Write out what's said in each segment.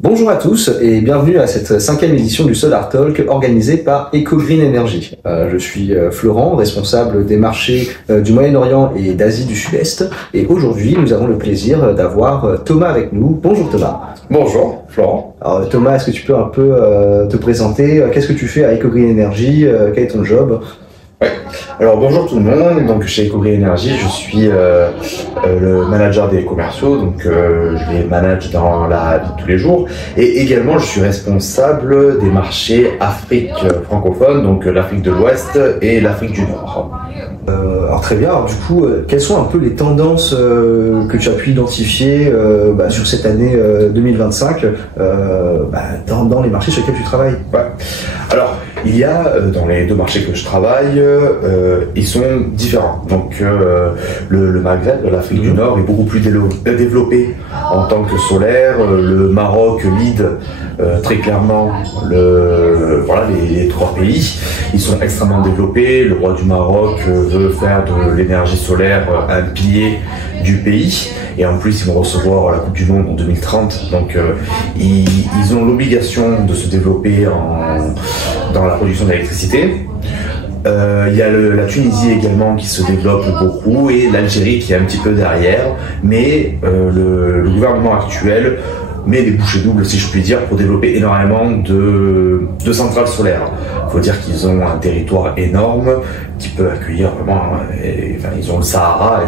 Bonjour à tous et bienvenue à cette cinquième édition du Solar Talk organisée par EcoGreen Energy. Je suis Florent, responsable des marchés du Moyen-Orient et d'Asie du Sud-Est. Et aujourd'hui, nous avons le plaisir d'avoir Thomas avec nous. Bonjour Thomas. Bonjour Florent. Alors Thomas, est-ce que tu peux un peu te présenter? Qu'est-ce que tu fais à EcoGreen Energy? Quel est ton job? Ouais. Alors bonjour tout le monde. Donc chez EcoGreen Energy, je suis le manager des commerciaux. Donc je les manage dans la vie de tous les jours. Et également, je suis responsable des marchés Afrique francophone, donc l'Afrique de l'Ouest et l'Afrique du Nord. Alors très bien. Alors du coup, quelles sont un peu les tendances que tu as pu identifier sur cette année 2025 dans les marchés sur lesquels tu travailles? Ouais. Alors, il y a dans les deux marchés que je travaille, ils sont différents. Donc, le Maghreb, l'Afrique du Nord, est beaucoup plus développé en tant que solaire. Le Maroc lead très clairement les trois pays. Ils sont extrêmement développés. Le roi du Maroc veut faire de l'énergie solaire un pilier du pays. Et en plus, ils vont recevoir la Coupe du Monde en 2030. Donc, ils ont l'obligation de se développer dans la production d'électricité. Il y a la Tunisie également qui se développe beaucoup et l'Algérie qui est un petit peu derrière. Mais le gouvernement actuel met des bouchées doubles, si je puis dire, pour développer énormément de centrales solaires. Il faut dire qu'ils ont un territoire énorme qui peut accueillir vraiment, ils ont le Sahara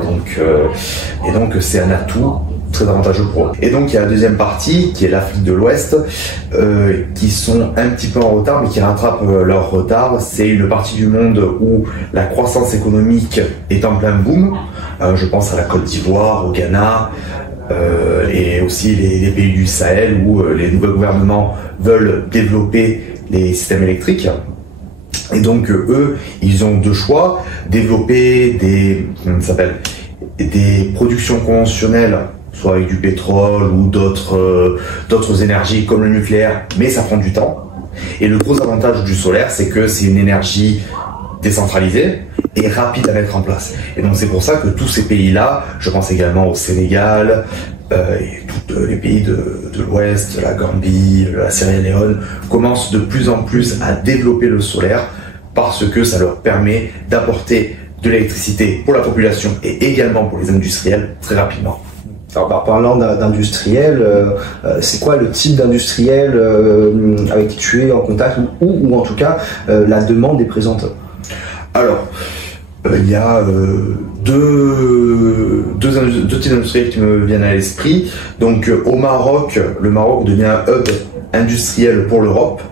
et donc c'est un atout très avantageux pour eux. Et donc il y a la deuxième partie qui est l'Afrique de l'Ouest qui sont un petit peu en retard mais qui rattrapent leur retard. C'est une partie du monde où la croissance économique est en plein boom. Je pense à la Côte d'Ivoire, au Ghana, et aussi les pays du Sahel où les nouveaux gouvernements veulent développer les systèmes électriques. Et donc eux, ils ont deux choix: développer des productions conventionnelles, soit avec du pétrole ou d'autres énergies comme le nucléaire, mais ça prend du temps. Et le gros avantage du solaire, c'est que c'est une énergie décentralisée et rapide à mettre en place. Et donc c'est pour ça que tous ces pays-là, je pense également au Sénégal et tous les pays de l'Ouest, la Gambie, la Sierra Leone, commencent de plus en plus à développer le solaire parce que ça leur permet d'apporter de l'électricité pour la population et également pour les industriels très rapidement. Alors, parlant d'industriel, c'est quoi le type d'industriel avec qui tu es en contact ou en tout cas la demande est présente? Alors, il y a deux types d'industriels qui me viennent à l'esprit. Donc au Maroc, le Maroc devient un hub industriel pour l'Europe.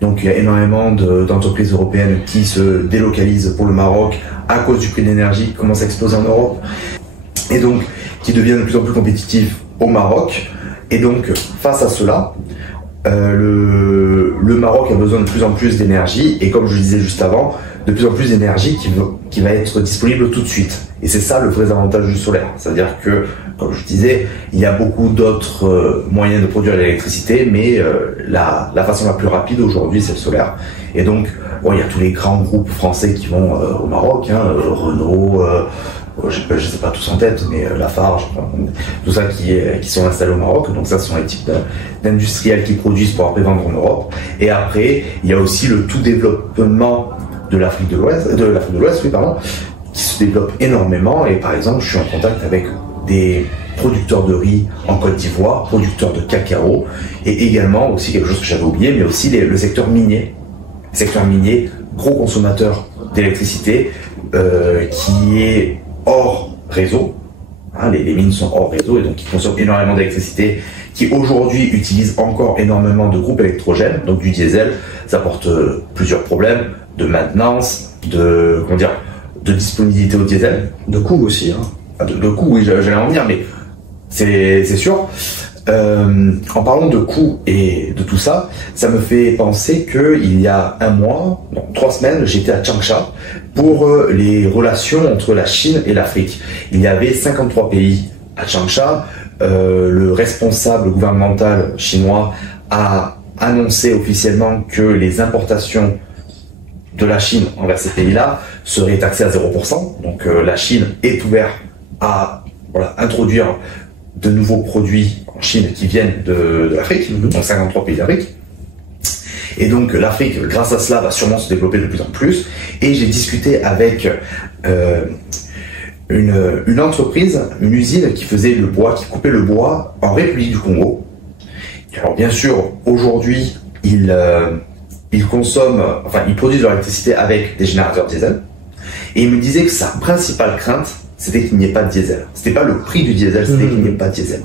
Donc il y a énormément d'entreprises européennes qui se délocalisent pour le Maroc à cause du prix de l'énergie qui commence à exploser en Europe. Et donc qui deviennent de plus en plus compétitifs au Maroc. Et donc face à cela, le Maroc a besoin de plus en plus d'énergie, et comme je le disais juste avant, de plus en plus d'énergie qui va être disponible tout de suite. Et c'est ça le vrai avantage du solaire. C'est-à-dire que, comme je disais, il y a beaucoup d'autres moyens de produire l'électricité, mais la façon la plus rapide aujourd'hui, c'est le solaire. Et donc, il y a tous les grands groupes français qui vont au Maroc, Renault, je ne sais pas tous en tête, mais Lafarge, tout ça qui sont installés au Maroc. Donc ça, ce sont les types d'industriels qui produisent pour après vendre en Europe. Et après, il y a aussi le tout développement de l'Afrique de l'Ouest, qui se développe énormément. Et par exemple, je suis en contact avec des producteurs de riz en Côte d'Ivoire, producteurs de cacao, et également aussi quelque chose que j'avais oublié, mais aussi le secteur minier. Secteur minier, gros consommateur d'électricité, qui est hors réseau. Les mines sont hors réseau et donc ils consomment énormément d'électricité, qui aujourd'hui utilisent encore énormément de groupes électrogènes, donc du diesel. Ça porte plusieurs problèmes de maintenance, de disponibilité au diesel. De coût aussi. De coût, oui, j'allais en venir, mais c'est sûr. En parlant de coûts et de tout ça, ça me fait penser qu'il y a 3 semaines, j'étais à Changsha pour les relations entre la Chine et l'Afrique. Il y avait 53 pays à Changsha. Le responsable gouvernemental chinois a annoncé officiellement que les importations de la Chine envers ces pays-là seraient taxées à 0%. Donc la Chine est ouverte à introduire de nouveaux produits en Chine qui viennent de l'Afrique, donc 53 pays d'Afrique. Et donc l'Afrique, grâce à cela, va sûrement se développer de plus en plus. Et j'ai discuté avec une entreprise, une usine qui faisait le bois, qui coupait le bois en République du Congo. Alors bien sûr, aujourd'hui, ils consomment, enfin ils produisent de l'électricité avec des générateurs diesel. Et il me disait que sa principale crainte, c'était qu'il n'y ait pas de diesel. C'était pas le prix du diesel, c'était qu'il n'y ait pas de diesel.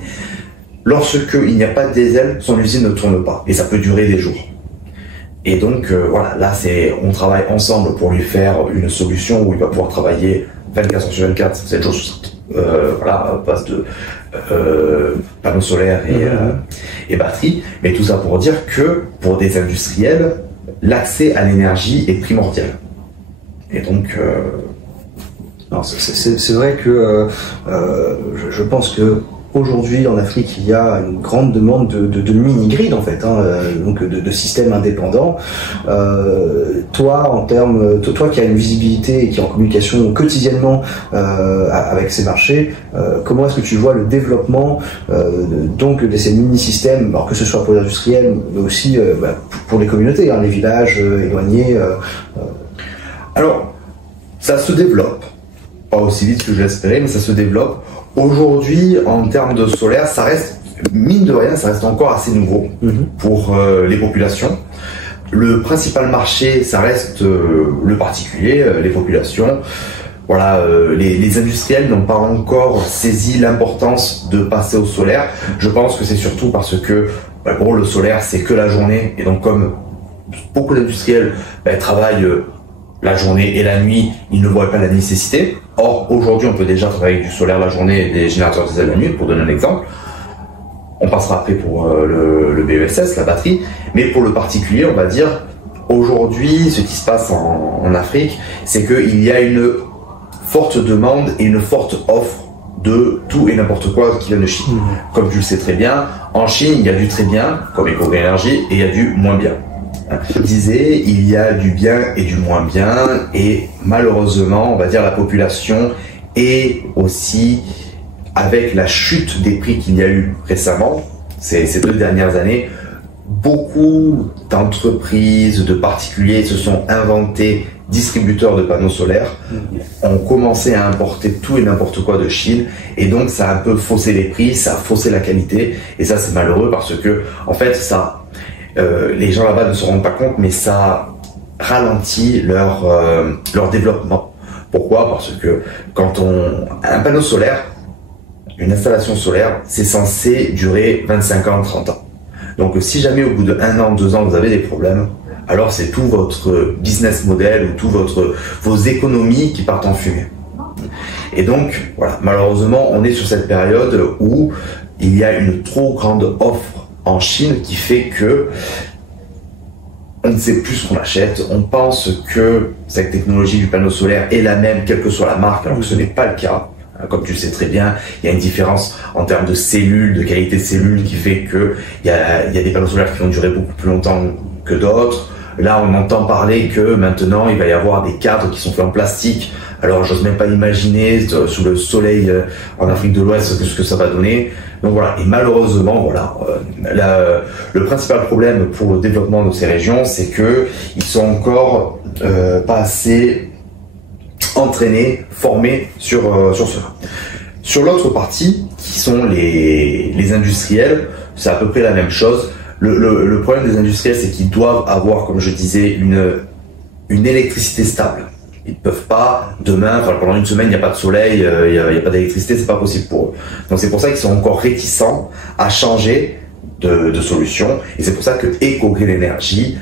Lorsqu'il n'y a pas de diesel, son usine ne tourne pas. Et ça peut durer des jours. Et donc voilà, là on travaille ensemble pour lui faire une solution où il va pouvoir travailler 24 heures sur 24, 7 jours sur 7. Voilà, à base de panneaux solaires et batteries. Mais tout ça pour dire que pour des industriels, l'accès à l'énergie est primordial. Et donc c'est vrai que je pense que aujourd'hui en Afrique il y a une grande demande de mini-grid en fait, donc de systèmes indépendants. Toi en termes, toi qui as une visibilité et qui est en communication quotidiennement avec ces marchés, comment est-ce que tu vois le développement donc de ces mini-systèmes, alors que ce soit pour les industriels mais aussi pour les communautés, les villages éloignés Alors, ça se développe, pas aussi vite que je l'espérais, mais ça se développe. Aujourd'hui, en termes de solaire, ça reste, mine de rien, ça reste encore assez nouveau pour les populations. Le principal marché, ça reste le particulier, les populations. Voilà, les industriels n'ont pas encore saisi l'importance de passer au solaire. Je pense que c'est surtout parce que, pour le solaire, c'est que la journée. Et donc, comme beaucoup d'industriels travaillent la journée et la nuit, ils ne voient pas la nécessité. Or, aujourd'hui, on peut déjà travailler avec du solaire la journée et des générateurs diesel la nuit, pour donner un exemple. On passera après pour le BESS, la batterie. Mais pour le particulier, on va dire, aujourd'hui, ce qui se passe en Afrique, c'est qu'il y a une forte demande et une forte offre de tout et n'importe quoi qui vient de Chine. Comme tu le sais très bien, en Chine, il y a du très bien, comme EcoGreen Energy, et il y a du moins bien. Je disais, il y a du bien et du moins bien, et malheureusement, on va dire la population est aussi, avec la chute des prix qu'il y a eu récemment, ces 2 dernières années, beaucoup d'entreprises, de particuliers se sont inventés distributeurs de panneaux solaires, ont commencé à importer tout et n'importe quoi de Chine, et donc ça a un peu faussé les prix, ça a faussé la qualité, et ça c'est malheureux parce que, en fait, ça... les gens là-bas ne se rendent pas compte, mais ça ralentit leur développement. Pourquoi? Parce que un panneau solaire, une installation solaire, c'est censé durer 25 ans, 30 ans. Donc si jamais au bout de 1 an, 2 ans, vous avez des problèmes, alors c'est tout votre business model ou vos économies qui partent en fumée. Et donc, voilà, malheureusement, on est sur cette période où il y a une trop grande offre en Chine qui fait que on ne sait plus ce qu'on achète, on pense que cette technologie du panneau solaire est la même quelle que soit la marque, alors que ce n'est pas le cas. Comme tu le sais très bien, il y a une différence en termes de cellules, de qualité de cellules qui fait que il y a des panneaux solaires qui vont durer beaucoup plus longtemps que d'autres. Là, on entend parler que maintenant, il va y avoir des cadres qui sont faits en plastique. Alors, j'ose même pas imaginer sous le soleil en Afrique de l'Ouest ce que ça va donner. Donc voilà, et malheureusement, voilà, le principal problème pour le développement de ces régions, c'est que ils sont encore pas assez entraînés, formés sur cela. Sur l'autre partie, qui sont les industriels, c'est à peu près la même chose. Le problème des industriels, c'est qu'ils doivent avoir, comme je disais, une électricité stable. Ils ne peuvent pas, demain, pendant une semaine, il n'y a pas de soleil, il n'y a pas d'électricité, c'est pas possible pour eux. Donc c'est pour ça qu'ils sont encore réticents à changer de solution. Et c'est pour ça que EcoGreen Energy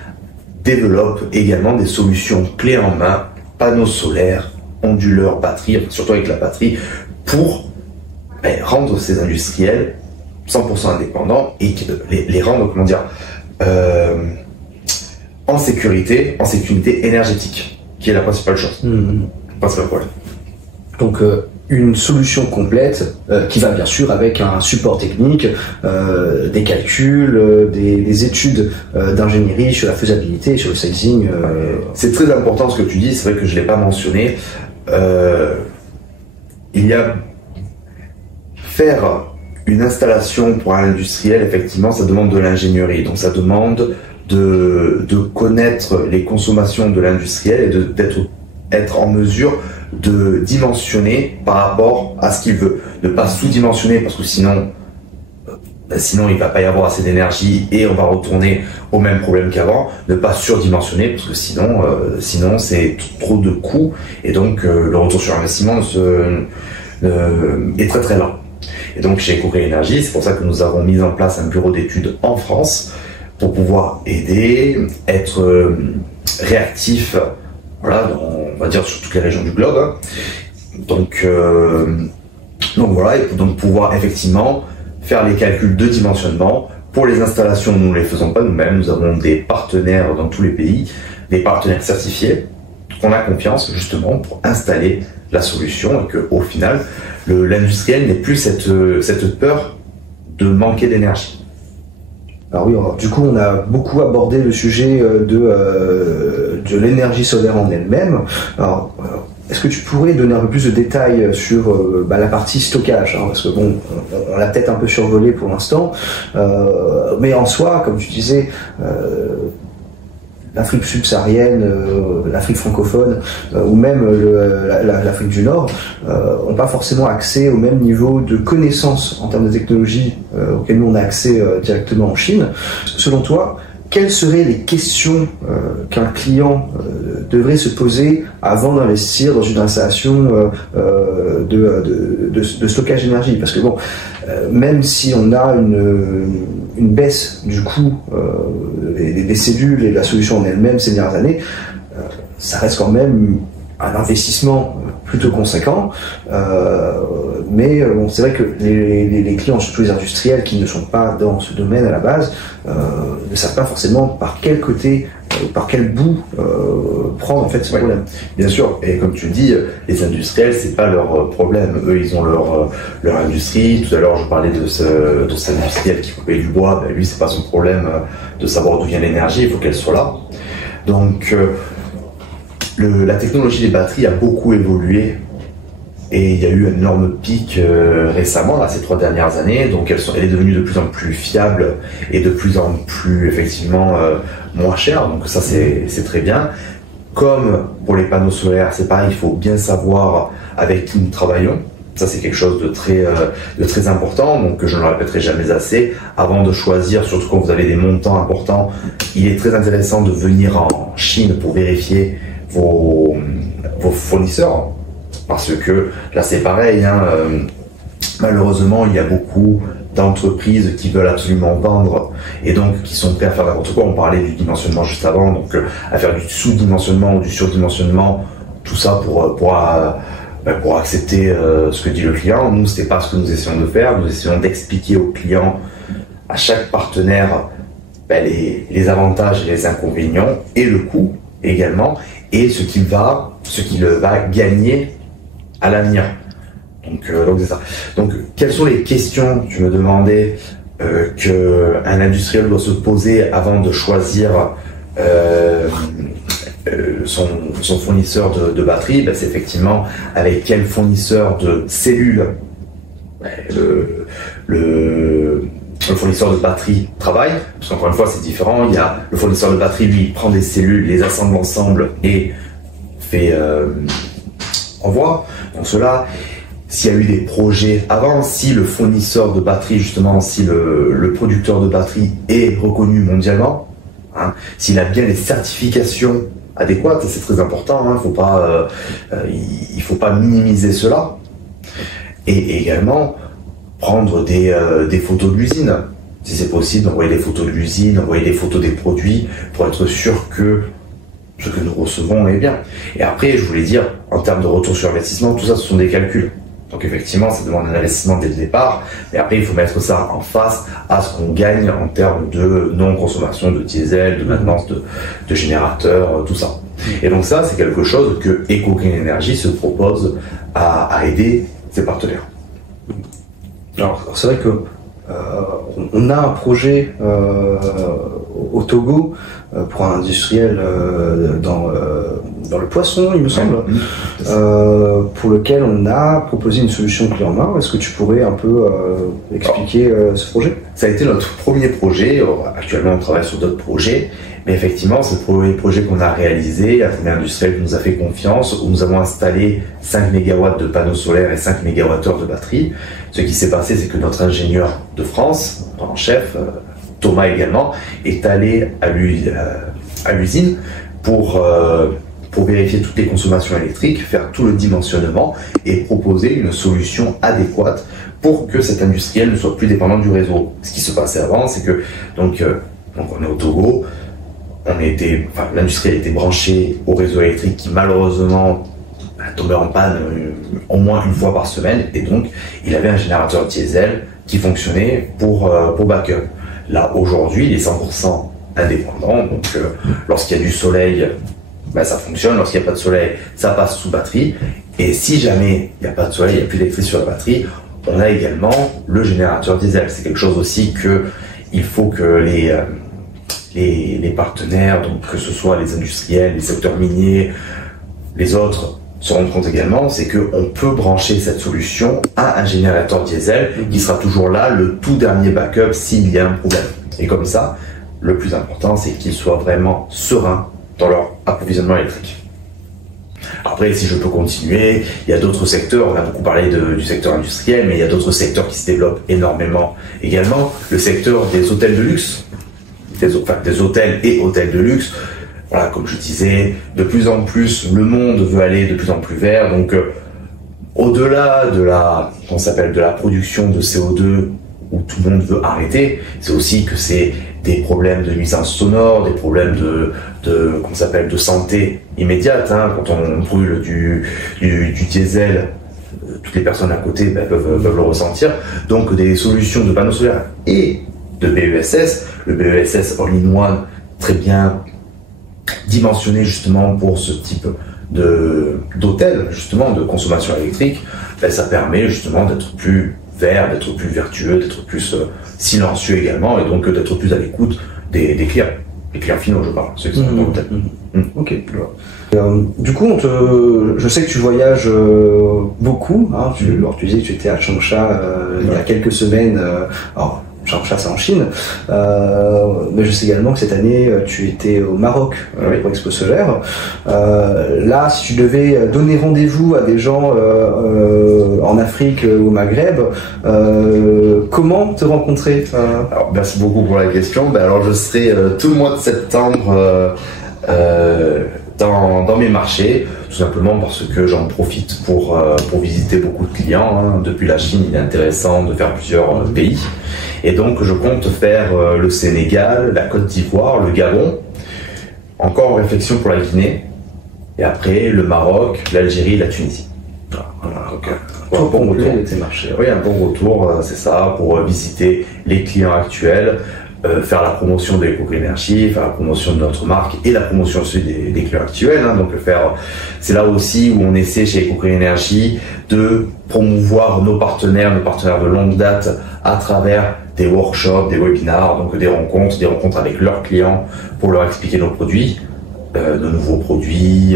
développe également des solutions clés en main, panneaux solaires, onduleurs, batterie, surtout avec la batterie, pour rendre ces industriels 100% indépendants et les rendre, comment dire, en sécurité énergétique, qui est la principale chose. Principal problème. Donc une solution complète qui va bien sûr avec un support technique, des calculs, des études d'ingénierie sur la faisabilité, sur le sizing. C'est très important ce que tu dis, c'est vrai que je ne l'ai pas mentionné. Il y a faire une installation pour un industriel, effectivement, ça demande de l'ingénierie. Donc ça demande de connaître les consommations de l'industriel et d'être en mesure de dimensionner par rapport à ce qu'il veut. Ne pas sous-dimensionner parce que sinon il va pas y avoir assez d'énergie et on va retourner au même problème qu'avant. Ne pas surdimensionner parce que sinon c'est trop de coûts et donc le retour sur investissement est très très lent. Et donc chez EcoGreen Energy, c'est pour ça que nous avons mis en place un bureau d'études en France pour pouvoir aider, être réactif, voilà, on va dire sur toutes les régions du globe. Hein. Donc voilà, et donc pouvoir effectivement faire les calculs de dimensionnement. Pour les installations, nous ne les faisons pas nous-mêmes, nous avons des partenaires dans tous les pays, des partenaires certifiés, qu'on a confiance justement pour installer la solution et qu'au final, l'industriel n'ait plus cette peur de manquer d'énergie. Alors oui, du coup, on a beaucoup abordé le sujet de l'énergie solaire en elle-même. Alors, est-ce que tu pourrais donner un peu plus de détails sur la partie stockage, hein, parce que bon, on l'a peut-être un peu survolé pour l'instant, mais en soi, comme tu disais, l'Afrique subsaharienne, l'Afrique francophone ou même l'Afrique du Nord n'ont pas forcément accès au même niveau de connaissances en termes de technologie auxquelles nous on a accès directement en Chine. Selon toi, quelles seraient les questions qu'un client devrait se poser avant d'investir dans une installation de stockage d'énergie? Parce que bon, même si on a une baisse du coût des cellules et de la solution en elle-même ces dernières années, ça reste quand même un investissement plutôt conséquent, mais bon, c'est vrai que les clients, surtout les industriels qui ne sont pas dans ce domaine à la base, ne savent pas forcément par quel côté, par quel bout prendre en fait ce problème. Bien sûr, et comme tu dis, les industriels, c'est pas leur problème. Eux, ils ont leur industrie. Tout à l'heure, je parlais de cet industriel qui coupait du bois. Ben, lui, c'est pas son problème de savoir d'où vient l'énergie. Il faut qu'elle soit là. Donc la technologie des batteries a beaucoup évolué et il y a eu un énorme pic récemment, là, ces 3 dernières années. Donc elle est devenue de plus en plus fiable et de plus en plus effectivement moins chère. Donc ça c'est très bien. Comme pour les panneaux solaires, c'est pareil, il faut bien savoir avec qui nous travaillons. Ça c'est quelque chose de très important, donc je ne le répéterai jamais assez. Avant de choisir, surtout quand vous avez des montants importants, il est très intéressant de venir en Chine pour vérifier vos fournisseurs, parce que là c'est pareil, hein, malheureusement il y a beaucoup d'entreprises qui veulent absolument vendre et donc qui sont prêts à faire n'importe quoi. On parlait du dimensionnement juste avant, donc à faire du sous-dimensionnement ou du surdimensionnement, tout ça pour accepter ce que dit le client. Nous, c'était pas ce que nous essayons de faire. Nous essayons d'expliquer au client, à chaque partenaire, les avantages et les inconvénients et le coût également, et ce qu'il va gagner à l'avenir. Donc c'est ça. Donc quelles sont les questions, tu me demandais, qu'un industriel doit se poser avant de choisir son fournisseur de batterie? C'est effectivement avec quel fournisseur de cellules le fournisseur de batterie travaille, parce qu'encore une fois c'est différent. Il y a le fournisseur de batterie, lui, il prend des cellules, les assemble ensemble et fait envoie. Donc cela, s'il y a eu des projets avant, si le fournisseur de batterie, justement, si le producteur de batterie est reconnu mondialement, hein, s'il a bien les certifications adéquates, c'est très important, hein, il faut pas minimiser cela. Et également, prendre des photos de l'usine. Si c'est possible, envoyer des photos de l'usine, envoyer des photos des produits pour être sûr que ce que nous recevons est bien. Et après, je voulais dire, en termes de retour sur investissement, tout ça, ce sont des calculs. Donc effectivement, ça demande un investissement dès le départ, mais après, il faut mettre ça en face à ce qu'on gagne en termes de non-consommation de diesel, de maintenance de générateurs, tout ça. Et donc ça, c'est quelque chose que EcoGreen Energy se propose à aider ses partenaires. Alors c'est vrai que on a un projet au Togo pour un industriel dans le poisson, il me semble, pour lequel on a proposé une solution clé en main. Est-ce que tu pourrais un peu expliquer ce projet? Ça a été notre premier projet. Actuellement, on travaille sur d'autres projets. Mais effectivement, c'est le premier projet qu'on a réalisé, un premier industriel qui nous a fait confiance, où nous avons installé 5 MW de panneaux solaires et 5 MWh de batterie. Ce qui s'est passé, c'est que notre ingénieur de France, en chef, Thomas également, est allé à l'usine pour vérifier toutes les consommations électriques, faire tout le dimensionnement et proposer une solution adéquate pour que cet industriel ne soit plus dépendant du réseau. Ce qui se passait avant, c'est que donc on est au Togo, l'industriel était branché au réseau électrique qui malheureusement tombait en panne au moins une fois par semaine, et donc il avait un générateur diesel qui fonctionnait pour backup. Là aujourd'hui, il est 100% indépendant, donc lorsqu'il y a du soleil, ça fonctionne, lorsqu'il n'y a pas de soleil, ça passe sous batterie, et si jamais il n'y a pas de soleil, il n'y a plus d'électricité sur la batterie, on a également le générateur diesel. C'est quelque chose aussi que il faut que les partenaires, donc que ce soit les industriels, les secteurs miniers, les autres, se rendent compte également, c'est qu'on peut brancher cette solution à un générateur diesel qui sera toujours là, le tout dernier backup s'il y a un problème. Et comme ça, le plus important, c'est qu'ils soient vraiment sereins dans leur approvisionnement électrique. Après, si je peux continuer, il y a d'autres secteurs, on a beaucoup parlé du secteur industriel, mais il y a d'autres secteurs qui se développent énormément également. Le secteur des hôtels de luxe, des hôtels et hôtels de luxe. Voilà, comme je disais, de plus en plus, le monde veut aller de plus en plus vert. Donc, au-delà de la production de CO2 où tout le monde veut arrêter, c'est aussi que c'est des problèmes de nuisance sonore, des problèmes de santé immédiate. Quand on brûle du diesel, toutes les personnes à côté peuvent le ressentir. Donc, des solutions de panneaux solaires et de BESS, le BESS All-in-One, très bien dimensionné justement pour ce type d'hôtel, justement, de consommation électrique, ça permet justement d'être plus vert, d'être plus vertueux, d'être plus silencieux également, et donc d'être plus à l'écoute des clients. Les clients finaux, je parle, ceux qui sont dans l'hôtel. Ok. Du coup, je sais que tu voyages beaucoup. Tu disais que tu étais à Changsha il y a quelques semaines. Alors, Changsha, c'est en Chine. Mais je sais également que cette année, tu étais au Maroc pour Expo Solaire. Là, si tu devais donner rendez-vous à des gens en Afrique ou au Maghreb, comment te rencontrer Alors, merci beaucoup pour la question. Alors, je serai tout le mois de septembre dans mes marchés, tout simplement parce que j'en profite pour visiter beaucoup de clients. Depuis la Chine, il est intéressant de faire plusieurs pays. Et donc, je compte faire le Sénégal, la Côte d'Ivoire, le Gabon, encore en réflexion pour la Guinée, et après le Maroc, l'Algérie, la Tunisie. Voilà, donc, un bon retour. Oui, un bon retour, c'est ça, pour visiter les clients actuels, faire la promotion de l'Eco-Green Energy, faire la promotion de notre marque et la promotion aussi des clients actuels. Donc c'est là aussi où on essaie chez Eco-Green Energy de promouvoir nos partenaires de longue date à travers des workshops, des webinars, donc des rencontres avec leurs clients pour leur expliquer nos produits, nos nouveaux produits,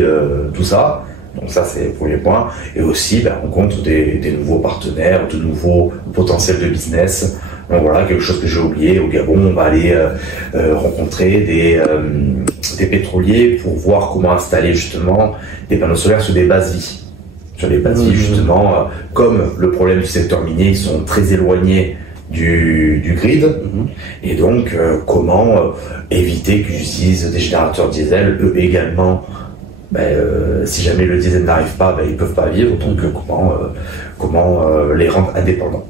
tout ça. Donc ça, c'est le premier point. Et aussi, rencontre des nouveaux partenaires, de nouveaux potentiels de business. Donc voilà, quelque chose que j'ai oublié. Au Gabon, on va aller rencontrer des pétroliers pour voir comment installer justement des panneaux solaires sur des bases vie. Sur les bases vie, justement, comme le problème du secteur minier, ils sont très éloignés du grid. Et donc, comment éviter qu'ils utilisent des générateurs diesel, eux également. Si jamais le diesel n'arrive pas, ils peuvent pas vivre. Donc, comment les rendre indépendants.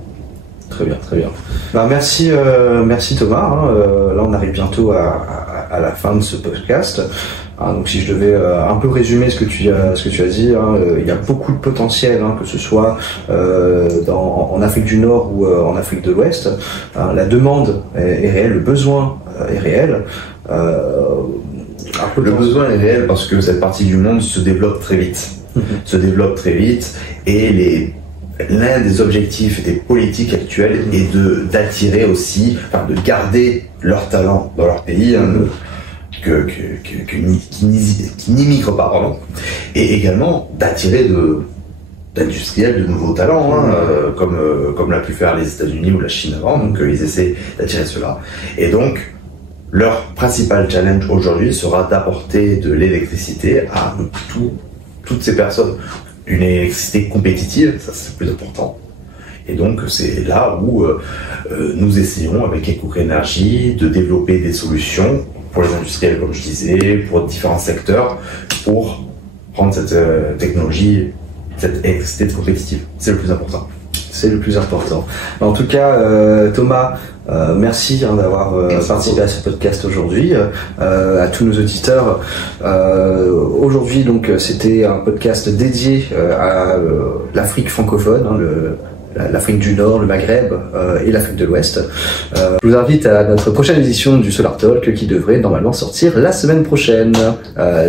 Très bien, très bien. Merci Thomas. Là, on arrive bientôt à la fin de ce podcast. Donc, si je devais un peu résumer ce que tu as dit, il y a beaucoup de potentiel, que ce soit en Afrique du Nord ou en Afrique de l'Ouest. La demande est réelle, le besoin est réel. Le besoin est réel parce que cette partie du monde se développe très vite. Et l'un des objectifs des politiques actuelles est d'attirer aussi, enfin de garder leur talent dans leur pays, qui n'immigrent pas, pardon, et également d'attirer d'industriels, de nouveaux talents, comme l'a pu faire les États-Unis ou la Chine avant. Donc ils essaient d'attirer cela. Et donc leur principal challenge aujourd'hui sera d'apporter de l'électricité à toutes ces personnes. Une électricité compétitive, ça c'est le plus important. Et donc c'est là où nous essayons avec EcoGreen Energy de développer des solutions pour les industriels, comme je disais, pour différents secteurs, pour rendre cette technologie, cette électricité compétitive. C'est le plus important. C'est le plus important. En tout cas, Thomas, merci d'avoir participé à ce podcast aujourd'hui. À tous nos auditeurs, aujourd'hui donc c'était un podcast dédié à l'Afrique francophone, l'Afrique du Nord, le Maghreb et l'Afrique de l'Ouest. Je vous invite à notre prochaine édition du Solar Talk qui devrait normalement sortir la semaine prochaine.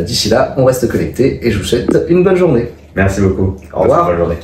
D'ici là, on reste connectés et je vous souhaite une bonne journée. Merci beaucoup. Au revoir. Bonne journée.